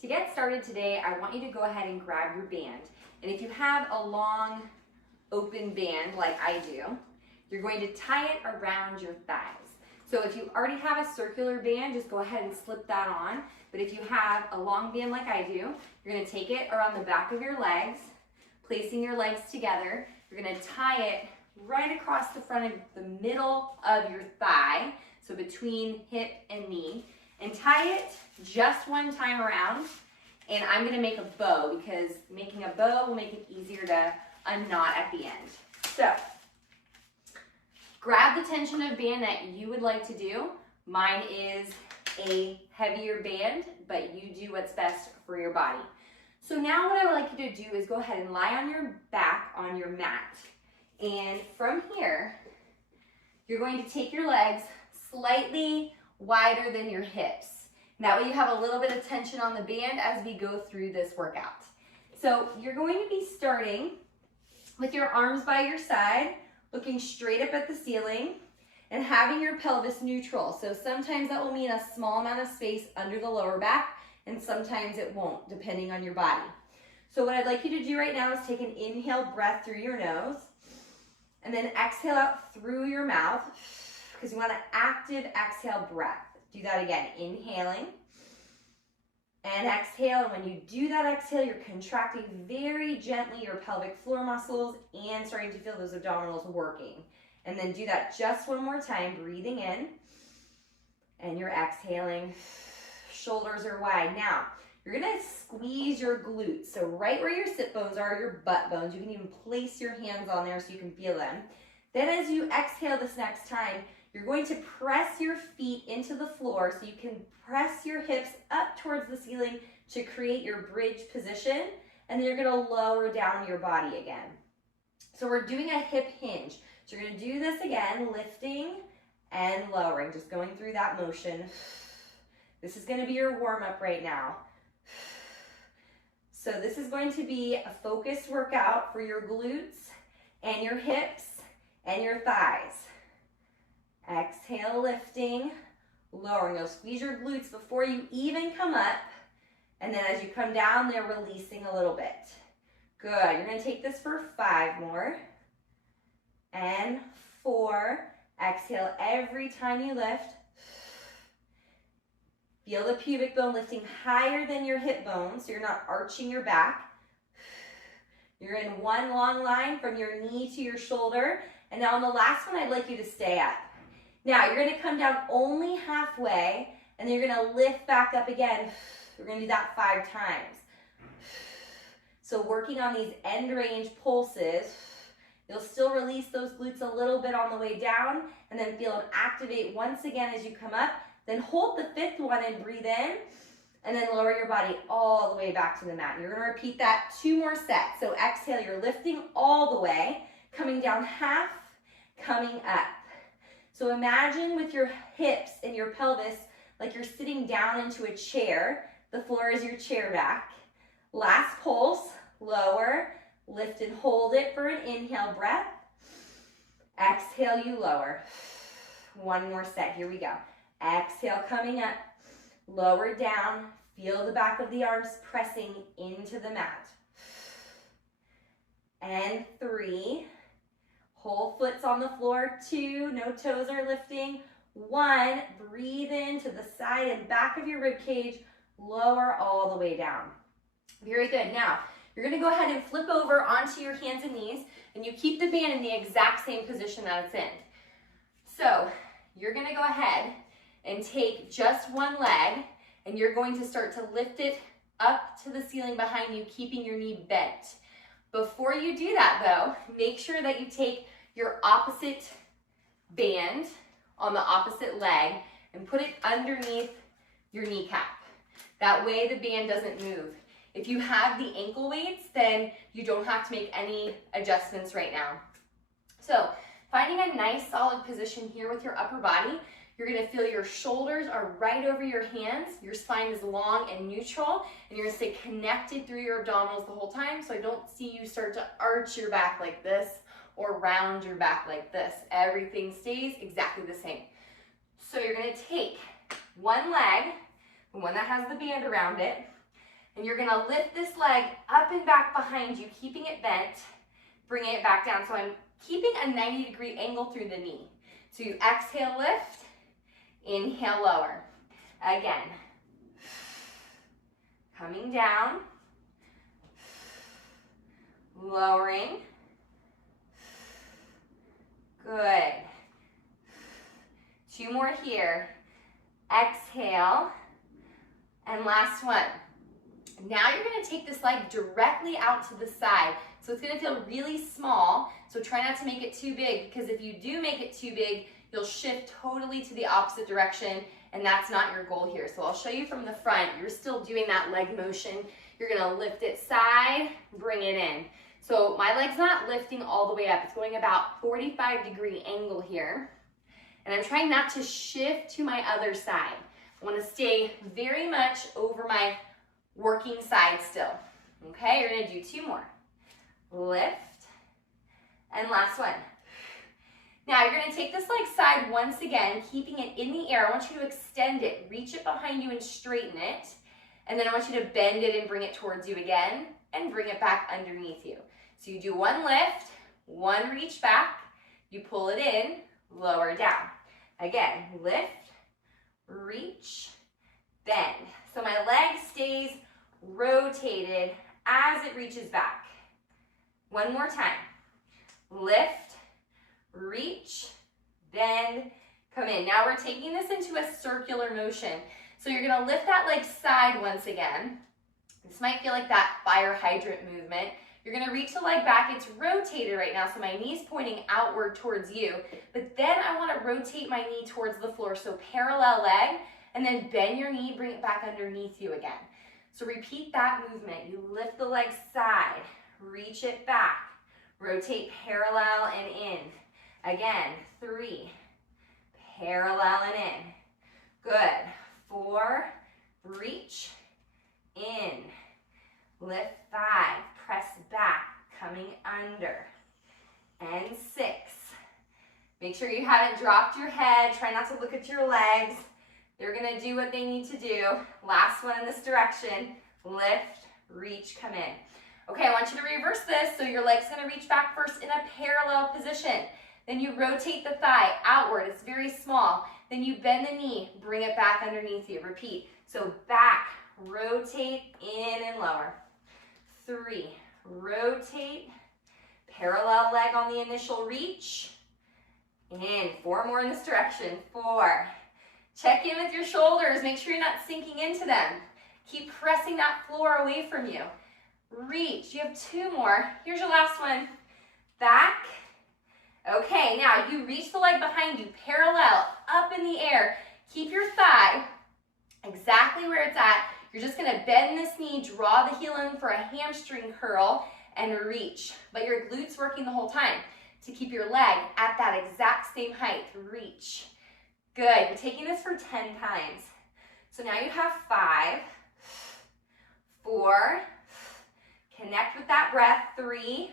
To get started today, I want you to go ahead and grab your band. And if you have a long open band like I do, you're going to tie it around your thighs. So if you already have a circular band, just go ahead and slip that on. But if you have a long band like I do, you're going to take it around the back of your legs, placing your legs together. You're going to tie it right across the front of the middle of your thigh, so between hip and knee, and tie it just one time around. And I'm going to make a bow because making a bow will make it easier to unknot at the end. So grab the tension of band that you would like to do. Mine is a heavier band, but you do what's best for your body. So now what I would like you to do is go ahead and lie on your back on your mat. And from here, you're going to take your legs slightly wider than your hips. That way you have a little bit of tension on the band as we go through this workout. So you're going to be starting with your arms by your side, looking straight up at the ceiling and having your pelvis neutral. So sometimes that will mean a small amount of space under the lower back, and sometimes it won't, depending on your body. So what I'd like you to do right now is take an inhale breath through your nose, and then exhale out through your mouth, because you want an active exhale breath. Do that again, inhaling and exhale. And when you do that exhale, you're contracting very gently your pelvic floor muscles and starting to feel those abdominals working. And then do that just one more time, breathing in, and you're exhaling. Shoulders are wide. Now, you're gonna squeeze your glutes. So right where your sit bones are, your butt bones, you can even place your hands on there so you can feel them. Then as you exhale this next time, you're going to press your feet into the floor so you can press your hips up towards the ceiling to create your bridge position, and then you're gonna lower down your body again. So we're doing a hip hinge. So you're gonna do this again, lifting and lowering, just going through that motion. This is gonna be your warm-up right now. So this is going to be a focused workout for your glutes and your hips and your thighs. Exhale, lifting, lowering. You'll squeeze your glutes before you even come up. And then as you come down, they're releasing a little bit. Good. You're going to take this for 5 more. And 4. Exhale every time you lift. Feel the pubic bone lifting higher than your hip bone, so you're not arching your back. You're in one long line from your knee to your shoulder. And now on the last one, I'd like you to stay up. Now, you're going to come down only halfway, and then you're going to lift back up again. We're going to do that 5 times. So working on these end range pulses, you'll still release those glutes a little bit on the way down, and then feel them activate once again as you come up. Then hold the 5th one and breathe in, and then lower your body all the way back to the mat. You're going to repeat that 2 more sets. So exhale, you're lifting all the way, coming down half, coming up. So imagine with your hips and your pelvis like you're sitting down into a chair. The floor is your chair back. Last pulse, lower, lift and hold it for an inhale breath. Exhale, you lower. 1 more set, here we go. Exhale, coming up, lower down, feel the back of the arms pressing into the mat. And 3. Whole foot's on the floor. 2, no toes are lifting. 1, breathe into the side and back of your rib cage, lower all the way down. Very good. Now, you're gonna go ahead and flip over onto your hands and knees, and you keep the band in the exact same position that it's in. So, you're gonna go ahead and take just one leg, and you're going to start to lift it up to the ceiling behind you, keeping your knee bent. Before you do that though, make sure that you take your opposite band on the opposite leg and put it underneath your kneecap. That way the band doesn't move. If you have the ankle weights, then you don't have to make any adjustments right now. So finding a nice solid position here with your upper body, you're gonna feel your shoulders are right over your hands, your spine is long and neutral, and you're gonna stay connected through your abdominals the whole time, so I don't see you start to arch your back like this or round your back like this. Everything stays exactly the same. So you're gonna take one leg, the one that has the band around it, And you're gonna lift this leg up and back behind you, keeping it bent, bringing it back down. So I'm keeping a 90-degree angle through the knee. So you exhale, lift, inhale, lower. Again. Coming down, lowering. Good. 2 more here. Exhale. And last one. Now you're going to take this leg directly out to the side. So it's going to feel really small. So try not to make it too big, because if you do make it too big, you'll shift totally to the opposite direction, and that's not your goal here. So I'll show you from the front. You're still doing that leg motion. You're going to lift it side, bring it in. So my leg's not lifting all the way up. It's going about 45-degree angle here. And I'm trying not to shift to my other side. I want to stay very much over my working side still. Okay, you're going to do 2 more. Lift. And last one. Now you're going to take this leg side once again, keeping it in the air. I want you to extend it, reach it behind you and straighten it. And then I want you to bend it and bring it towards you again and bring it back underneath you. So you do 1 lift, 1 reach back, you pull it in, lower down. Again, lift, reach, bend. So my leg stays rotated as it reaches back. 1 more time. Lift, reach, bend, come in. Now we're taking this into a circular motion. So you're going to lift that leg side once again. This might feel like that fire hydrant movement. You're going to reach the leg back. It's rotated right now, so my knee's pointing outward towards you. But then I want to rotate my knee towards the floor. So parallel leg, and then bend your knee, bring it back underneath you again. So repeat that movement. You lift the leg side, reach it back, rotate parallel and in. Again, 3, parallel and in. Good. 4, reach, in. Lift 5, press back, coming under. And 6. Make sure you haven't dropped your head. Try not to look at your legs. They're going to do what they need to do. Last one in this direction. Lift, reach, come in. Okay, I want you to reverse this. So your leg's going to reach back first in a parallel position. Then you rotate the thigh outward. It's very small. Then you bend the knee, bring it back underneath you. Repeat. So back, rotate, in and lower. 3, rotate, parallel leg on the initial reach. In. 4 more in this direction. 4. Check in with your shoulders. Make sure you're not sinking into them. Keep pressing that floor away from you. Reach. You have 2 more. Here's your last one. Back. Okay, now you reach the leg behind you, parallel, up in the air. Keep your thigh exactly where it's at. You're just going to bend this knee, draw the heel in for a hamstring curl, and reach. But your glutes working the whole time to keep your leg at that exact same height. Reach. Good. You're taking this for 10 times. So now you have 5, 4, connect with that breath, 3,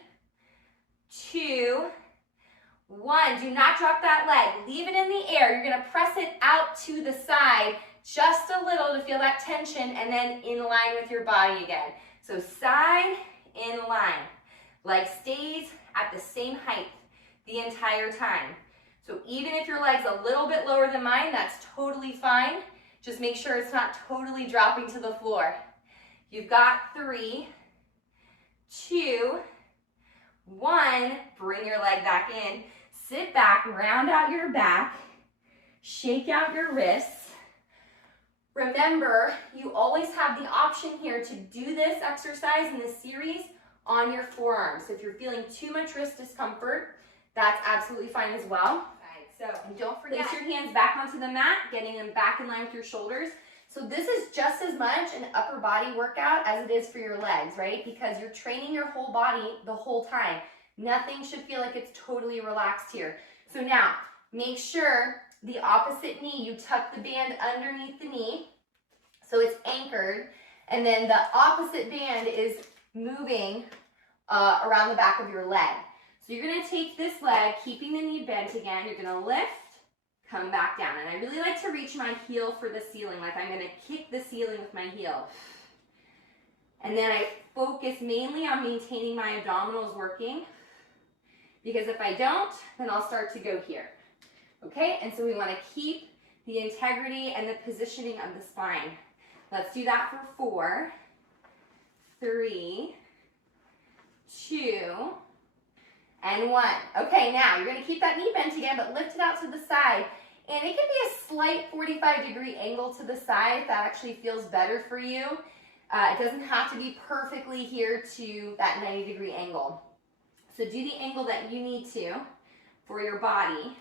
2, 1. Do not drop that leg. Leave it in the air. You're going to press it out to the side just a little to feel that tension, and then in line with your body again. So side, in line. Leg stays at the same height the entire time. So even if your leg's a little bit lower than mine, that's totally fine. Just make sure it's not totally dropping to the floor. You've got 3, 2, 1. Bring your leg back in. Sit back, round out your back, shake out your wrists. Remember, you always have the option here to do this exercise in this series on your forearms. So if you're feeling too much wrist discomfort, that's absolutely fine as well. So and don't forget, place your hands back onto the mat, getting them back in line with your shoulders. So this is just as much an upper body workout as it is for your legs, right? Because you're training your whole body the whole time. Nothing should feel like it's totally relaxed here. So now, make sure the opposite knee, you tuck the band underneath the knee so it's anchored, and then the opposite band is moving around the back of your leg. So you're going to take this leg, keeping the knee bent again. You're going to lift, come back down. And I really like to reach my heel for the ceiling, like I'm going to kick the ceiling with my heel. And then I focus mainly on maintaining my abdominals working, because if I don't, then I'll start to go here. Okay, and so we want to keep the integrity and the positioning of the spine. Let's do that for 4, 3, 2, and 1. Okay, now you're going to keep that knee bent again, but lift it out to the side. And it can be a slight 45-degree angle to the side if that actually feels better for you. It doesn't have to be perfectly here to that 90-degree angle. So do the angle that you need to for your body.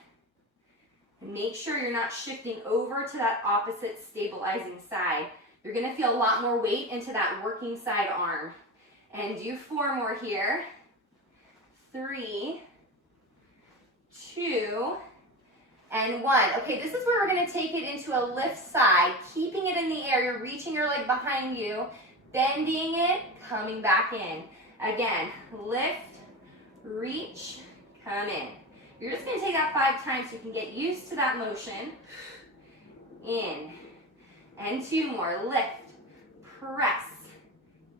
Make sure you're not shifting over to that opposite stabilizing side. You're going to feel a lot more weight into that working side arm. And do 4 more here. 3, 2, and 1. Okay, this is where we're going to take it into a lift side, keeping it in the air. You're reaching your leg behind you, bending it, coming back in. Again, lift, reach, come in. You're just going to take that 5 times so you can get used to that motion. In, and 2 more. Lift, press,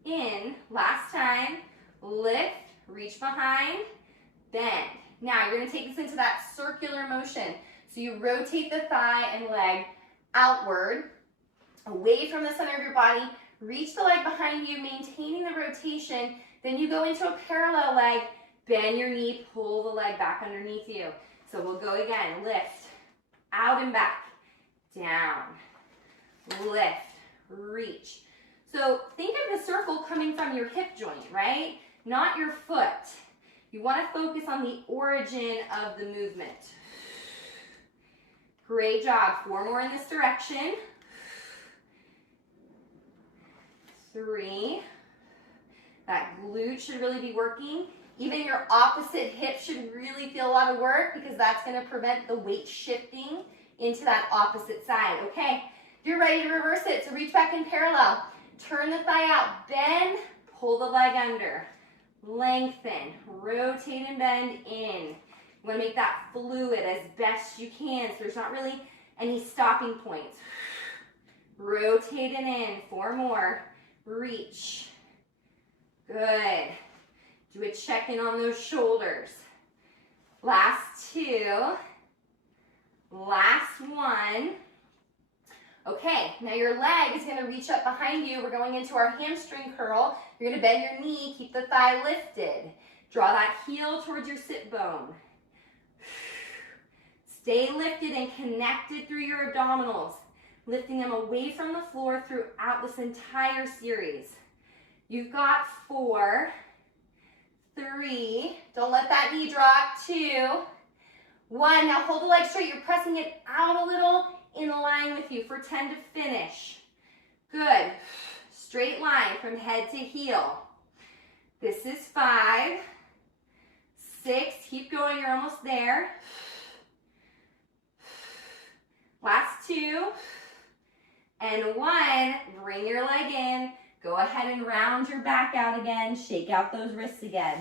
in. Last time, lift, reach behind, bend. Now you're going to take this into that circular motion. So you rotate the thigh and leg outward, away from the center of your body, reach the leg behind you, maintaining the rotation. Then you go into a parallel leg, bend your knee, pull the leg back underneath you. So we'll go again, lift, out and back, down, lift, reach. So think of the circle coming from your hip joint, right? Not your foot. You want to focus on the origin of the movement. Great job. 4 more in this direction. 3. That glute should really be working. Even your opposite hip should really feel a lot of work, because that's going to prevent the weight shifting into that opposite side. Okay, you're ready to reverse it. So reach back in parallel. Turn the thigh out. Bend, pull the leg under. Lengthen, rotate and bend in. You want to make that fluid as best you can so there's not really any stopping points. Rotate it in. 4 more. Reach. Good. Do a check-in on those shoulders. Last 2. Last 1. Okay, now your leg is going to reach up behind you. We're going into our hamstring curl. You're going to bend your knee, keep the thigh lifted. Draw that heel towards your sit bone. Stay lifted and connected through your abdominals, lifting them away from the floor throughout this entire series. You've got 4, 3, don't let that knee drop, 2, 1. Now hold the leg straight. You're pressing it out a little, in line with you for 10 to finish. Good. Straight line from head to heel. This is 5, 6, keep going, you're almost there. Last 2, and 1, bring your leg in. Go ahead and round your back out again, shake out those wrists again.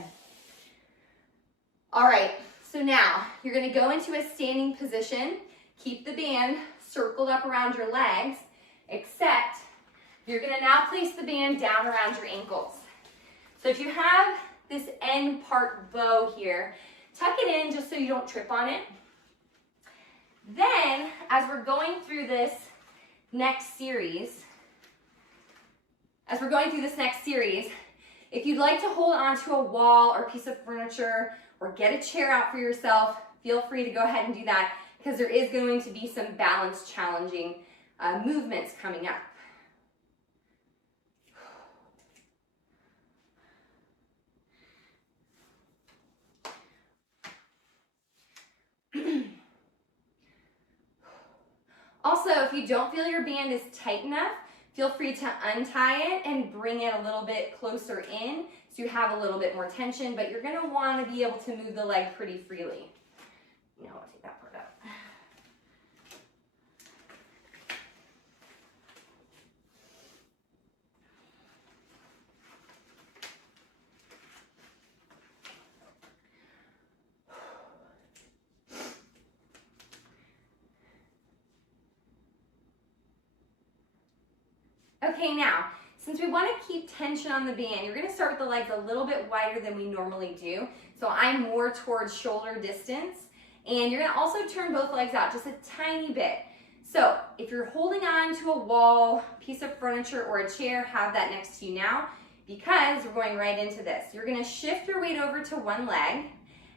All right, so now you're gonna go into a standing position. Keep the band circled up around your legs, except you're gonna now place the band down around your ankles. So if you have this end part bow here, tuck it in just so you don't trip on it. Then, as we're going through this next series, if you'd like to hold onto a wall or piece of furniture or get a chair out for yourself, feel free to go ahead and do that, because there is going to be some balance challenging movements coming up. Also, if you don't feel your band is tight enough, feel free to untie it and bring it a little bit closer in so you have a little bit more tension, but you're going to want to be able to move the leg pretty freely. Now I'll take that part out. Okay, now, Since we want to keep tension on the band, you're going to start with the legs a little bit wider than we normally do. So I'm more towards shoulder distance. And you're going to also turn both legs out just a tiny bit. So if you're holding on to a wall, piece of furniture, or a chair, have that next to you now, because we're going right into this. You're going to shift your weight over to one leg,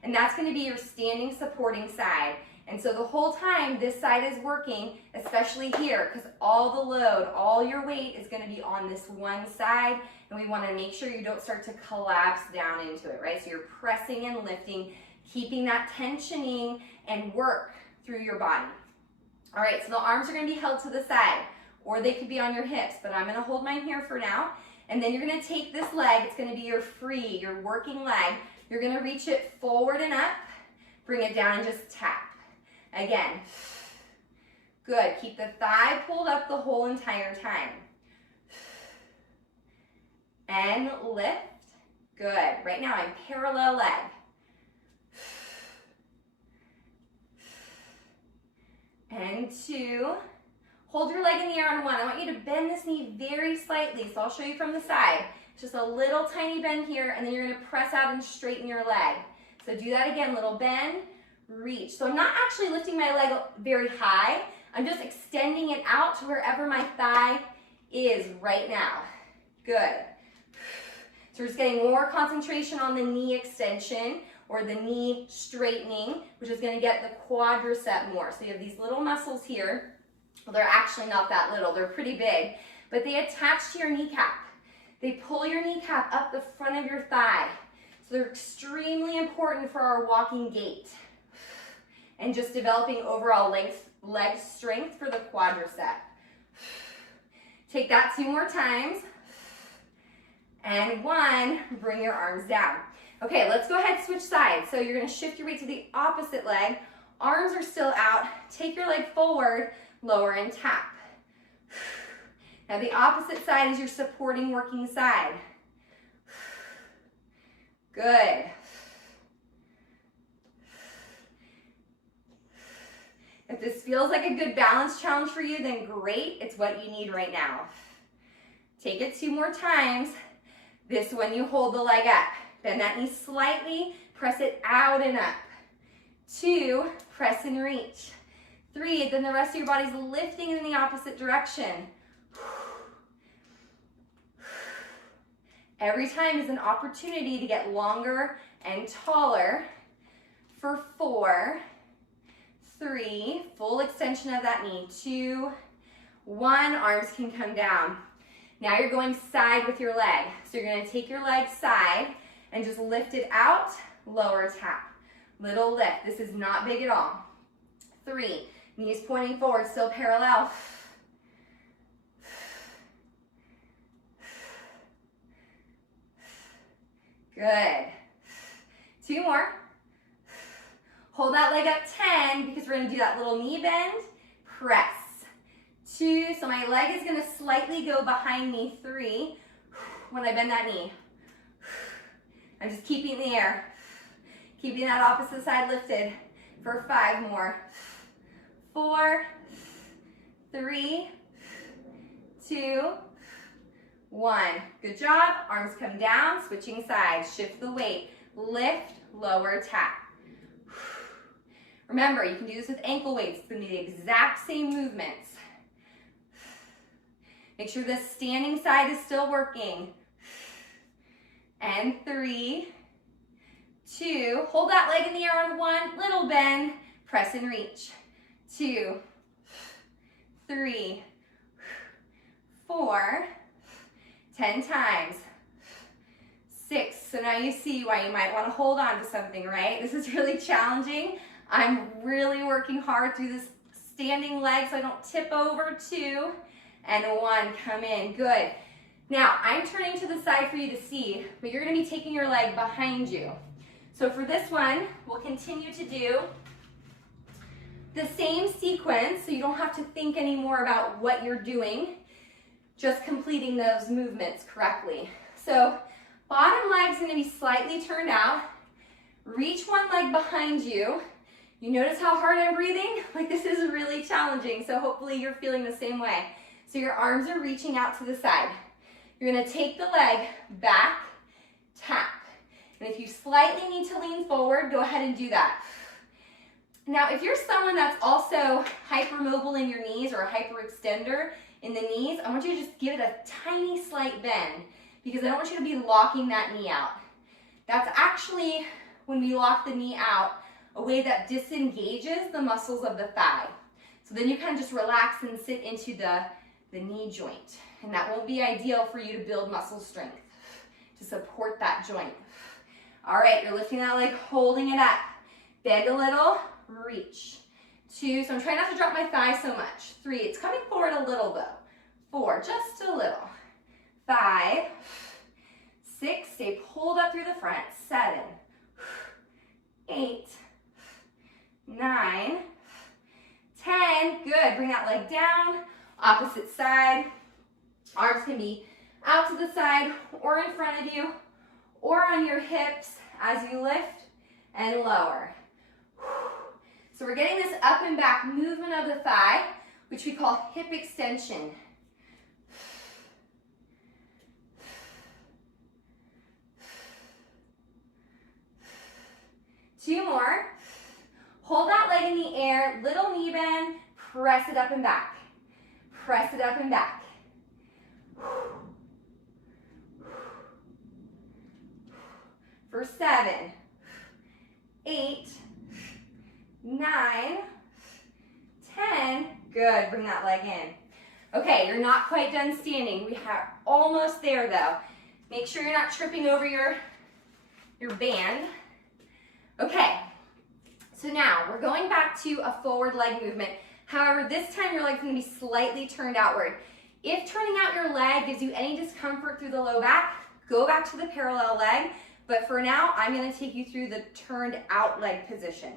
and that's going to be your standing supporting side. And so the whole time this side is working, especially here, because all the load, all your weight is going to be on this one side, and we want to make sure you don't start to collapse down into it, right? So you're pressing and lifting, keeping that tensioning and work through your body. All right, so the arms are going to be held to the side, or they could be on your hips, but I'm going to hold mine here for now. And then you're going to take this leg, it's going to be your free, your working leg. You're going to reach it forward and up, bring it down and just tap. Again, good. Keep the thigh pulled up the whole entire time. And lift, good. Right now I'm parallel leg. And 2. Hold your leg in the air on 1. I want you to bend this knee very slightly, so I'll show you from the side. Just a little tiny bend here, and then you're going to press out and straighten your leg. So do that again, little bend, reach. So I'm not actually lifting my leg very high. I'm just extending it out to wherever my thigh is right now. Good. So we're just getting more concentration on the knee extension or the knee straightening, which is going to get the quadricep more. So you have these little muscles here. Well, they're actually not that little, they're pretty big, but they attach to your kneecap. They pull your kneecap up the front of your thigh. So they're extremely important for our walking gait and just developing overall leg strength for the quadricep. Take that 2 more times. And 1, bring your arms down. Okay, let's go ahead and switch sides. So you're going to shift your weight to the opposite leg. Arms are still out. Take your leg forward, lower and tap. Now the opposite side is your supporting working side. Good. If this feels like a good balance challenge for you, then great. It's what you need right now. Take it 2 more times. This one you hold the leg up. Bend that knee slightly, press it out and up. 2, press and reach. 3, then the rest of your body's lifting in the opposite direction. Every time is an opportunity to get longer and taller. For 4, 3, full extension of that knee. 2, 1, arms can come down. Now you're going side with your leg. So you're going to take your leg side and just lift it out, lower tap. Little lift. This is not big at all. 3, knees pointing forward, still parallel. Good. 2 more. Hold that leg up 10 because we're going to do that little knee bend. Press. 2, so my leg is going to slightly go behind me. 3, when I bend that knee. I'm just keeping the air. Keeping that opposite side lifted for 5 more. 4, 3, 2, 1. Good job. Arms come down, switching sides. Shift the weight. Lift, lower, tap. Remember, you can do this with ankle weights. It's going to be the exact same movements. Make sure this standing side is still working. And 3, 2, hold that leg in the air on 1, little bend, press and reach. 2, 3, 4, 10 times. 6, so now you see why you might want to hold on to something, right? This is really challenging. I'm really working hard through this standing leg so I don't tip over. 2, and 1, come in, good. Now, I'm turning to the side for you to see, but you're going to be taking your leg behind you. So for this one, we'll continue to do the same sequence, so you don't have to think anymore about what you're doing, just completing those movements correctly. So bottom leg's going to be slightly turned out. Reach one leg behind you. You notice how hard I'm breathing? Like, this is really challenging, so hopefully you're feeling the same way. So your arms are reaching out to the side. You're gonna take the leg back, tap. And if you slightly need to lean forward, go ahead and do that. Now, if you're someone that's also hypermobile in your knees or a hyperextender in the knees, I want you to just give it a tiny slight bend because I don't want you to be locking that knee out. That's actually, when we lock the knee out, a way that disengages the muscles of the thigh. So then you kind of just relax and sit into the knee joint. And that won't be ideal for you to build muscle strength, to support that joint. All right, you're lifting that leg, holding it up. Bend a little, reach. 2, so I'm trying not to drop my thigh so much. 3, it's coming forward a little though. 4, just a little. 5, 6, stay pulled up through the front. 7, 8, 9, 10, good. Bring that leg down, opposite side. Arms can be out to the side or in front of you or on your hips as you lift and lower. So we're getting this up and back movement of the thigh, which we call hip extension. 2 more. Hold that leg in the air, little knee bend, press it up and back. Press it up and back. For 7, 8, 9, 10, good, bring that leg in. Okay, you're not quite done standing. We are almost there though. Make sure you're not tripping over your band. Okay, so now we're going back to a forward leg movement. However, this time your leg's gonna be slightly turned outward. If turning out your leg gives you any discomfort through the low back, go back to the parallel leg. But for now, I'm gonna take you through the turned out leg position.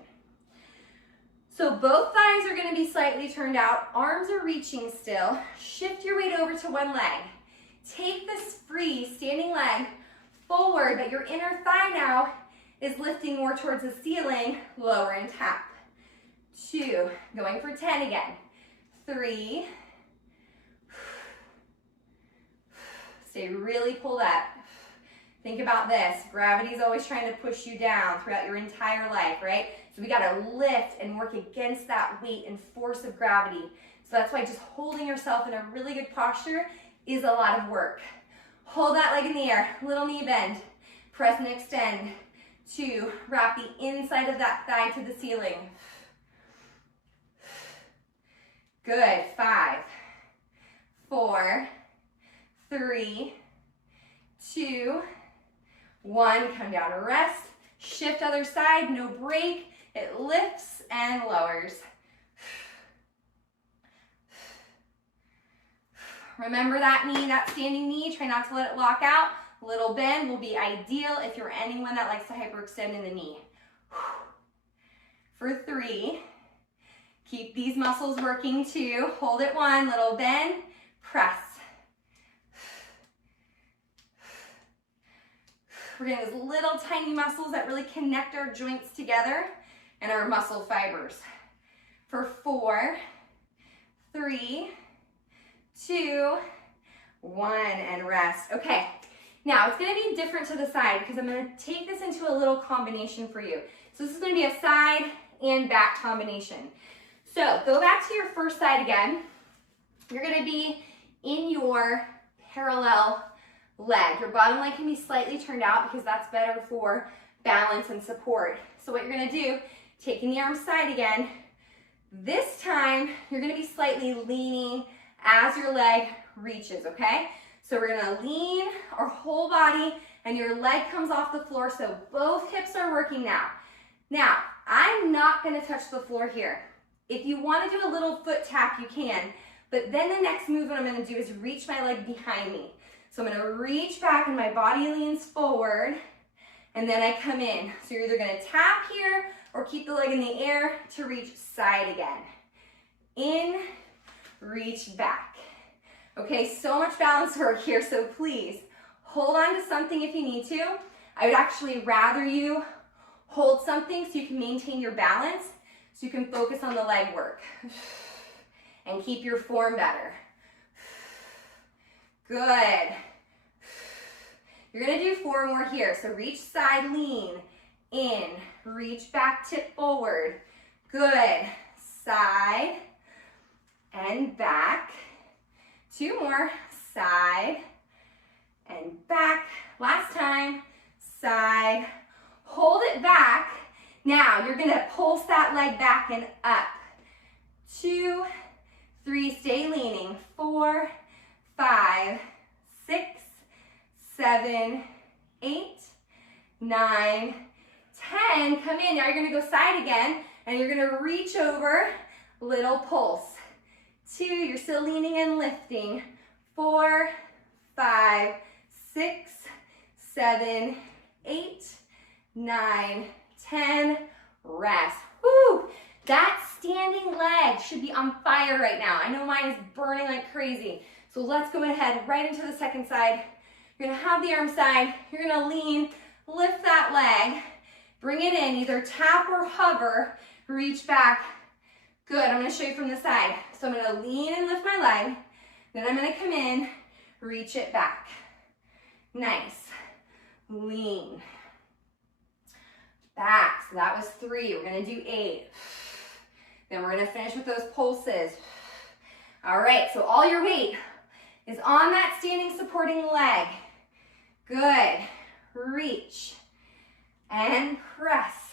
So both thighs are gonna be slightly turned out, arms are reaching still. Shift your weight over to one leg. Take this free standing leg forward, but your inner thigh now is lifting more towards the ceiling, lower and tap. 2, going for 10 again. 3, stay really pulled up. Think about this, gravity is always trying to push you down throughout your entire life, right? So we gotta lift and work against that weight and force of gravity. So that's why just holding yourself in a really good posture is a lot of work. Hold that leg in the air, little knee bend, press and extend. 2, wrap the inside of that thigh to the ceiling. Good, 5, 4, 3, 2, 1, come down, rest, shift other side, no break, it lifts and lowers. Remember that knee, that standing knee, try not to let it lock out. Little bend will be ideal if you're anyone that likes to hyperextend in the knee. For 3, keep these muscles working. 2, hold it. 1, little bend, press. We're getting those little tiny muscles that really connect our joints together and our muscle fibers. For 4, 3, 2, 1, and rest. Okay. Now, it's going to be different to the side because I'm going to take this into a little combination for you. So this is going to be a side and back combination. So go back to your first side again. You're going to be in your parallel leg. Your bottom leg can be slightly turned out because that's better for balance and support. So what you're going to do, taking the arm side again, this time you're going to be slightly leaning as your leg reaches, okay? So we're gonna lean our whole body and your leg comes off the floor so both hips are working now. Now, I'm not gonna touch the floor here. If you wanna do a little foot tap, you can, but then the next movement I'm gonna do is reach my leg behind me. So I'm gonna reach back and my body leans forward and then I come in. So you're either gonna tap here or keep the leg in the air to reach side again. In, reach back. Okay, so much balance work here, so please hold on to something if you need to. I would actually rather you hold something so you can maintain your balance, so you can focus on the leg work and keep your form better. Good. You're gonna do 4 more here. So reach side, lean, in, reach back, tip forward. Good. Side and back. 2 more. Side and back. Last time. Side. Hold it back. Now you're gonna pulse that leg back and up. 2, 3, stay leaning. 4, 5, 6, 7, 8, 9, 10. Come in. Now you're gonna go side again, and you're gonna reach over, little pulse. 2, you're still leaning and lifting. 4, 5, 6, 7, 8, 9, 10. Rest. Woo! That standing leg should be on fire right now. I know mine is burning like crazy. So let's go ahead right into the second side. You're gonna have the arm side. You're gonna lean, lift that leg, bring it in, either tap or hover, reach back. Good, I'm gonna show you from the side. So I'm gonna lean and lift my leg, then I'm gonna come in, reach it back. Nice. Lean. Back, so that was 3. We're gonna do 8. Then we're gonna finish with those pulses. All right, so all your weight is on that standing supporting leg. Good. Reach and press.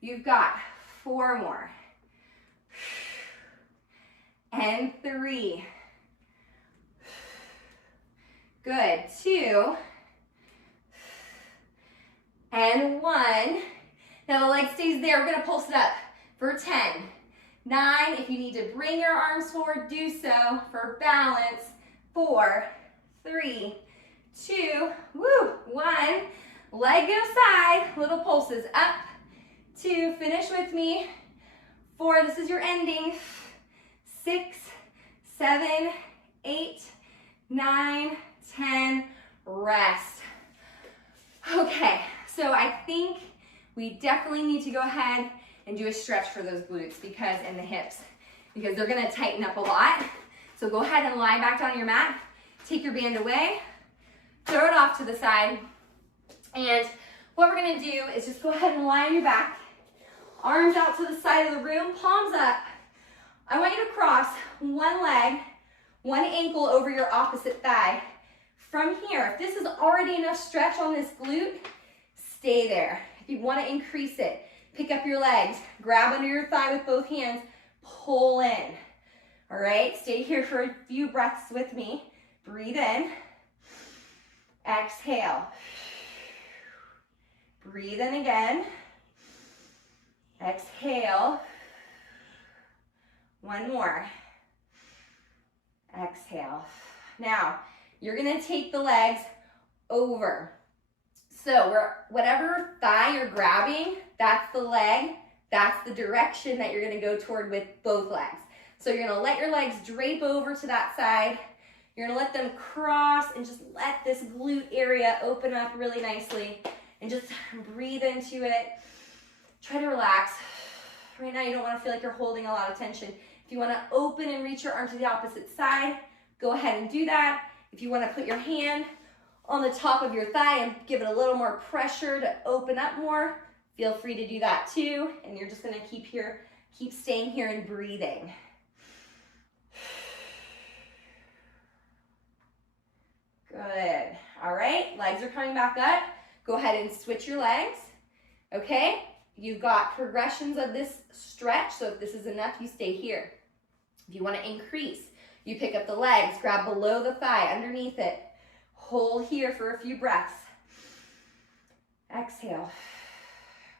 You've got 4 more. And 3. Good. 2. And 1. Now the leg stays there. We're gonna pulse it up for 10. 9, if you need to bring your arms forward, do so for balance. 4, 3, 2, woo, 1. Leg go side, little pulses up. 2, finish with me. 4, this is your ending. 6, 7, 8, 9, 10, rest. Okay, so I think we definitely need to go ahead and do a stretch for those glutes and the hips, because they're gonna tighten up a lot. So go ahead and lie back down on your mat, take your band away, throw it off to the side, and what we're gonna do is just go ahead and lie on your back, arms out to the side of the room, palms up. I want you to cross one leg, one ankle over your opposite thigh. From here, if this is already enough stretch on this glute, stay there. If you wanna increase it, pick up your legs, grab under your thigh with both hands, pull in. All right, stay here for a few breaths with me. Breathe in, exhale. Breathe in again, exhale. 1 more, exhale. Now, you're gonna take the legs over. So whatever thigh you're grabbing, that's the leg, that's the direction that you're gonna go toward with both legs. So you're gonna let your legs drape over to that side. You're gonna let them cross and just let this glute area open up really nicely and just breathe into it. Try to relax. Right now you don't wanna feel like you're holding a lot of tension. If you wanna open and reach your arm to the opposite side, go ahead and do that. If you wanna put your hand on the top of your thigh and give it a little more pressure to open up more, feel free to do that too. And you're just gonna keep staying here and breathing. Good. All right, legs are coming back up. Go ahead and switch your legs. Okay, you've got progressions of this stretch, so if this is enough, you stay here. If you want to increase, you pick up the legs, grab below the thigh, underneath it. Hold here for a few breaths. Exhale.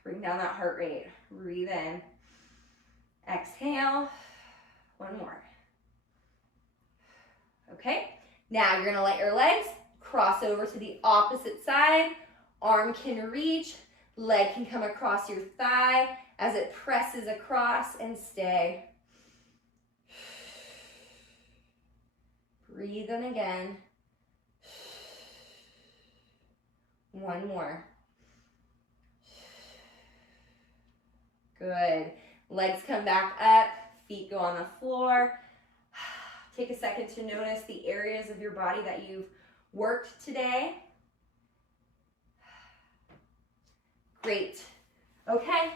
Bring down that heart rate. Breathe in. Exhale. 1 more. Okay, now you're gonna let your legs cross over to the opposite side. Arm can reach, leg can come across your thigh as it presses across, and stay. Breathe in again. 1 more. Good. Legs come back up, feet go on the floor. Take a second to notice the areas of your body that you've worked today. Great. Okay.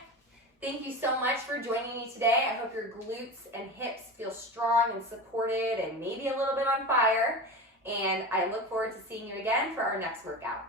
Thank you so much for joining me today. I hope your glutes and hips feel strong and supported and maybe a little bit on fire. And I look forward to seeing you again for our next workout.